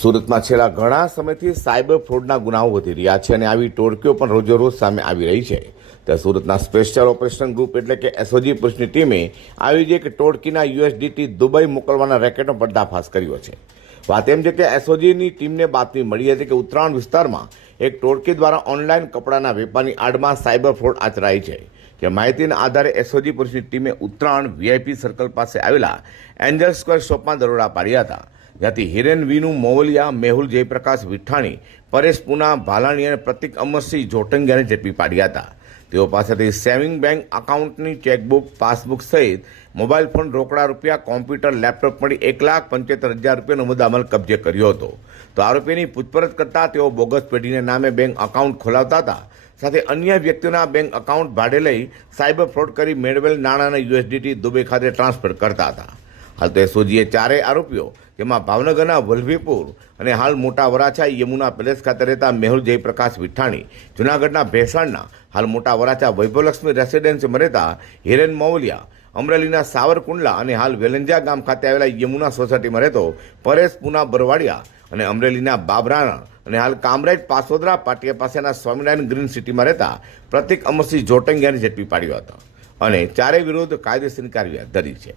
સુરતમાં છેલ્લા ઘણા સમયથી સાયબર ફ્રોડના ગુનાઓ વધી રહ્યા છે અને આવી ટોળકીઓ પણ રોજેરોજ સામે આવી રહી છે. ત્યારે સુરતના સ્પેશિયલ ઓપરેશન ગ્રુપ એટલે કે એસઓજી પોલીસની ટીમે આવી જ એક ટોળકીના યુએસડીટી દુબઈ મોકલવાના રેકેટનો પર્દાફાશ કર્યો છે. વાત એમ છે કે એસઓજીની ટીમને બાતમી મળી હતી કે ઉત્તરાયણ વિસ્તારમાં એક ટોળકી દ્વારા ઓનલાઈન કપડાના વેપારની આડમાં સાયબર ફ્રોડ આચરાય છે. કે માહિતીના આધારે એસઓજી પોલીસની ટીમે ઉત્તરાયણ વીઆઈપી સર્કલ પાસે આવેલા એન્જલ સ્ક્વેર શોપમાં દરોડા પાડ્યા હતા. જ્યાંથી હિરેન વીનુ મોવલિયા, મેહુલ જયપ્રકાશ વિઠાણી, પરેશ પૂના ભાલાણી અને પ્રતિક અમરસિંહ જોટંગિયાને ઝડપી પાડ્યા હતા. તેઓ પાસેથી સેવિંગ બેંક એકાઉન્ટની ચેકબુક, પાસબુક સહિત મોબાઈલ ફોન, રોકડા રૂપિયા, કોમ્પ્યુટર, લેપટોપ મળી 1,75,000 રૂપિયાનો મુદ્દામાલ કબજે કર્યો હતો. તો આરોપીની પૂછપરછ કરતા તેઓ બોગસ પેઢીને નામે બેંક એકાઉન્ટ ખોલાવતા હતા, સાથે અન્ય વ્યક્તિઓના બેંક એકાઉન્ટ ભાડે લઈ સાયબર ફ્રોડ કરી મેળવેલ નાણાંના યુએસડીટી દુબઈ ખાતે ટ્રાન્સફર કરતા હતા. હાલ તો એસઓજીએ ચારેય આરોપીઓ, જેમાં ભાવનગરના વલ્લભીપુર અને હાલ મોટા વરાછા યમુના પેલેસ ખાતે રહેતા મેહુલ જયપ્રકાશ વિઠાણી, જૂનાગઢના ભેસાણના હાલ મોટા વરાછા વૈભવલક્ષ્મી રેસિડેન્સીમાં રહેતા હિરેન મોવલિયા, અમરેલીના સાવરકુંડલા અને હાલ વેલંજા ગામ ખાતે આવેલા યમુના સોસાયટીમાં રહેતો પરેશ પૂના બરવાડિયા અને અમરેલીના બાબરાના અને હાલ કામરેજ પાસોદરા પાટિયા પાસેના સ્વામિનારાયણ ગ્રીન સિટીમાં રહેતા પ્રતિક અમરસિંહ જોટંગિયાને ઝડપી પાડ્યો હતો અને ચારેય વિરુદ્ધ કાયદેસરની કાર્યવાહી ધરી છે.